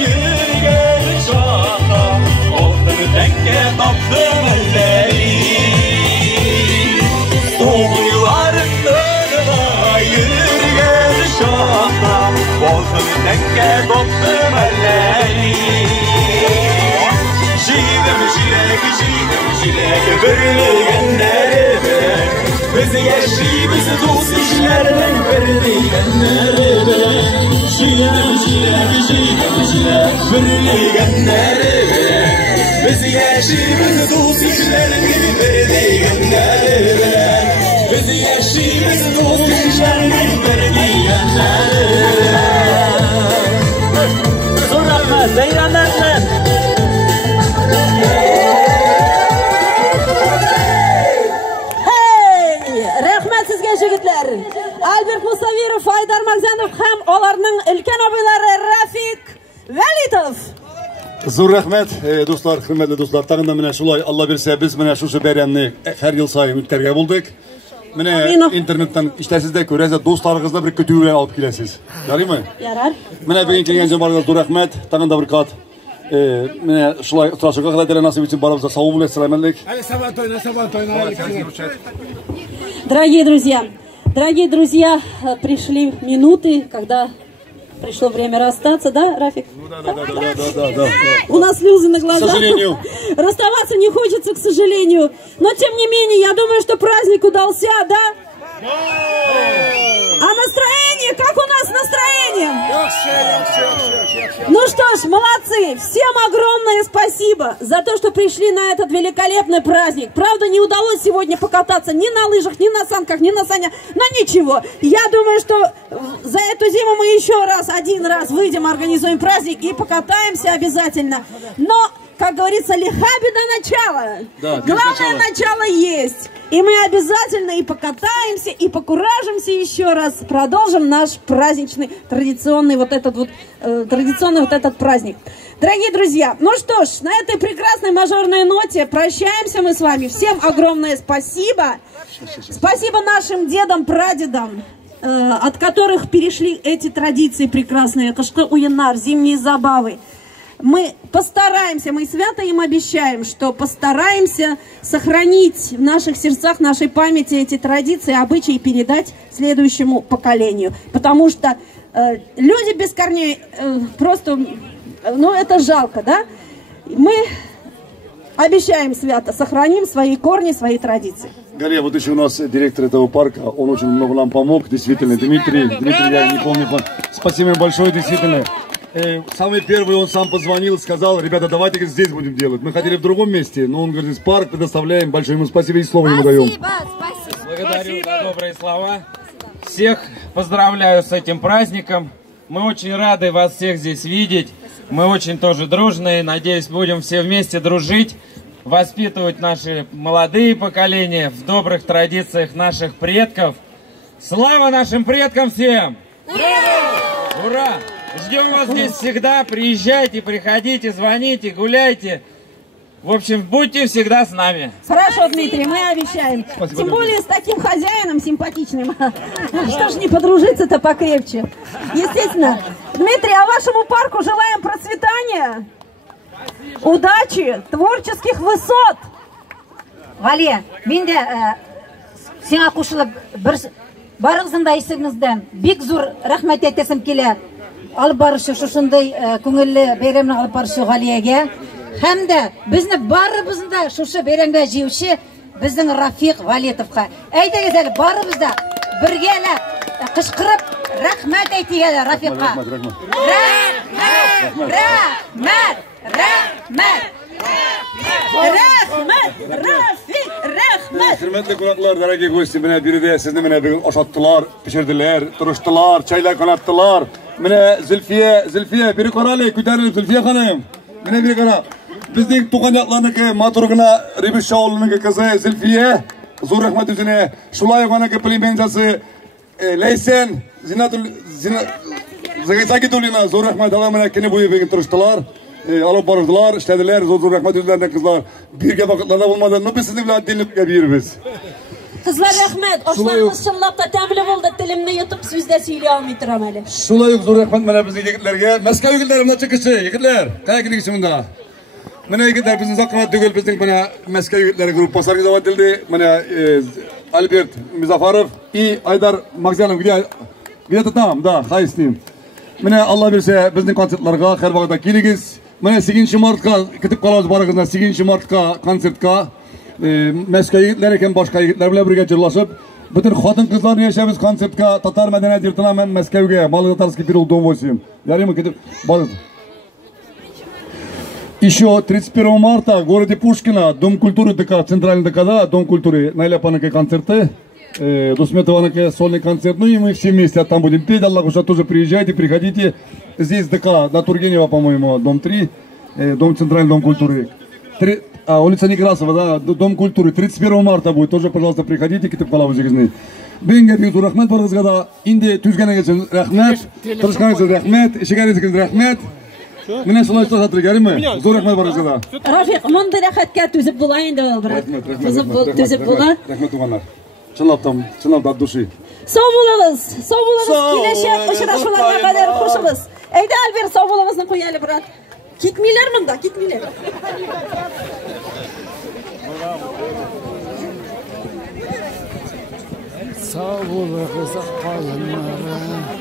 yürgen şahram Olsun tekke tatlım ellerim Soğuyuların önüne yürgen şahram Olsun tekke tatlım ellerim Şidem şilek birliğinlerime Bizi yaşayımızı dost işlerinin birliğinlerime Şidem şilek birliğinlerime Bizi yaşayımızı dost işlerinin birliğinlerime Bizi yaşayımızı dost işlerinin birliğinlerime Sonra seyranlarla Albert Musavirov, Faydar Magzanov ham olarning ulkan abilari Rafik Valitov. Zo'r rahmat do'stlar, hurmatli do'stlar. Tag'inda mana shulay Alloh bersa biz mana shu bayramni har yil sayin o'tkazgan bo'ldik. Mana internetdan ishlasizda ko'rasiz, do'stlaringizni bir ko'tuv bilan olib kelasiz. Yaraymi? Yarar. Mana bugun kelgan jamoaga zo'r rahmat. Tag'inda bir qat mana shulay uchrashuvga qadar nasib etsin boramizda sog' bo'lib salomatlik. Дорогие друзья, пришли минуты, когда пришло время расстаться, да, Рафик? Да. У нас слезы на глазах. К сожалению. Расставаться не хочется, к сожалению. Но, тем не менее, я думаю, что праздник удался, да? А настроение? Как у нас настроение? Ну что ж, молодцы! Всем огромное спасибо за то, что пришли на этот великолепный праздник. Правда, не удалось сегодня покататься ни на лыжах, ни на санках, ни на санях. Но ничего. Я думаю, что за эту зиму мы еще один раз выйдем, организуем праздник и покатаемся обязательно. Но, как говорится, лиха беда начала. Да, главное начало есть. И мы обязательно и покатаемся, и покуражимся еще раз. Продолжим наш праздничный, традиционный вот этот праздник. Дорогие друзья, ну что ж, на этой прекрасной мажорной ноте прощаемся мы с вами. Всем огромное спасибо. Спасибо нашим дедам, прадедам, от которых перешли эти традиции прекрасные. Кышкы уйынар, зимние забавы. Мы постараемся, мы свято им обещаем, что постараемся сохранить в наших сердцах, в нашей памяти эти традиции, обычаи и передать следующему поколению. Потому что люди без корней просто, ну это жалко, да? Мы обещаем свято, сохраним свои корни, свои традиции. Галия, вот еще у нас директор этого парка, он очень много нам помог, действительно, Дмитрий, я не помню, спасибо ему большое, действительно. Самый первый он сам позвонил, сказал: ребята, давайте здесь будем делать. Мы хотели в другом месте, но он говорит, парк предоставляем, большое ему спасибо и слово ему даем. Спасибо. Благодарю за добрые слова. Всех поздравляю с этим праздником. Мы очень рады вас всех здесь видеть. Мы очень тоже дружные. Надеюсь, будем все вместе дружить, воспитывать наши молодые поколения в добрых традициях наших предков. Слава нашим предкам всем! Ура! Ура! Ждем вас здесь всегда. Приезжайте, приходите, звоните, гуляйте. В общем, будьте всегда с нами. Хорошо, Дмитрий, мы обещаем. Спасибо, тем более с таким хозяином симпатичным. Что ж не подружиться-то покрепче. Естественно. Дмитрий, а вашему парку желаем процветания, удачи, творческих высот. Галия, мен де сиңа кушылып барыңыздың да исегіңізден бик зур рахмет әйтәсем килә. Алып барышы шушындай күңелле бәйрәмне алып барышы Галиягә. Һәм дә безне барыбызны да шушы бәйрәмгә җыючы безнең Рафик Валитовка. Әйдәгез әле барыбыз да бергәләп кычкырып рәхмәт әйтик әле Рафикка. Рәхмәт! Рафик, рәхмәт! Hürmetli konuklar, dörəgi qoysi, mənə biri də sizni mənə bugün aşattılar, pişirdilər, turuşdular, çaylar kanattılar. Mənə Zülfiye, biri qaralı, kütərilib Zülfiye xanım. Mənə biri qara. Bizning to'qanyaqlarniki Maturg'ina Ribishoğlu'nun kızı Zülfiye. Zo'r rahmat üzüne. Şulayev'niki plymenchasi Leysen, Zagitulina, zo'r rahmat. Alamına kini bo'yi bugün turuşdular. Alıp barırdılar, işlediler, zo'r rahmat üzerinde kızlar. Bir vaqtlarda olmadan, biz sizni bilan dinlib biz. Kızlar rahmet. Oşlarımız şıllap da təmli oldu. Dilimni yutup sizde söyley almaytırım hele. Şulay yok zor rahmet bana bizim yigitlerge. Moskva yigitlerimden çıkışı yigitler. Kayak gidişi bunda. Mana yigitler bizim zakrat tugul bizim bana Moskva yigitleri gruppasarga davet edildi. Mana Albert Muzafarov и Aydar Magzyanov где-то там, да, hayıstim. Mana Allah bilse bizning konsertlarga her vaqtda keligiz. Mana 8 martga ketib qolamiz barig'izdan 8 martga konsertga. Moskva yigitlari ekan boshqa yigitlar bilan birga jirlashib bütün xotin qizlarni yashamiz konsertga tatar madaniyat yurtidan men Moskvaga Малоtatарский переулок дом 8 yarimi ketib borib Еще 31 марта в городе Пушкино Дом культуры ДК, центральный ДК, да, Дом культуры, Найляпанаке концерты, Дусметованаке сольный концерт, ну и мы все вместе там будем петь, Аллах уж тоже приезжайте, приходите, здесь ДК, на Тургенева, по-моему, дом 3, дом центральный, Дом культуры. Улица Некрасова, да, Дом культуры, 31 марта будет, тоже, пожалуйста, приходите, кетіп қаламыз егізіне. Бенге бейзу рахмет барыңызға да, инде түзгеніңіз үшін рахмет, тұрышқаныңыз үшін рахмет, ішігәріңіз үшін рахмет. Міне солай ұстасатыр, кәрімі? Зор рахмет барыңызға да. Рафиқ, мұнды рахатқа төзіп болайын да ол, брат. Төзіп бола. Рахмет туғанlar. Чынлаптан от души. Сау болыңыз, келешек ұшырашуларға қадар қошыңыз. Әйді Альбер, сау болыңыздың қоялы, брат. Кетмейлер мұнда, кетмейлер. Sağ olun, kızak kalınlara.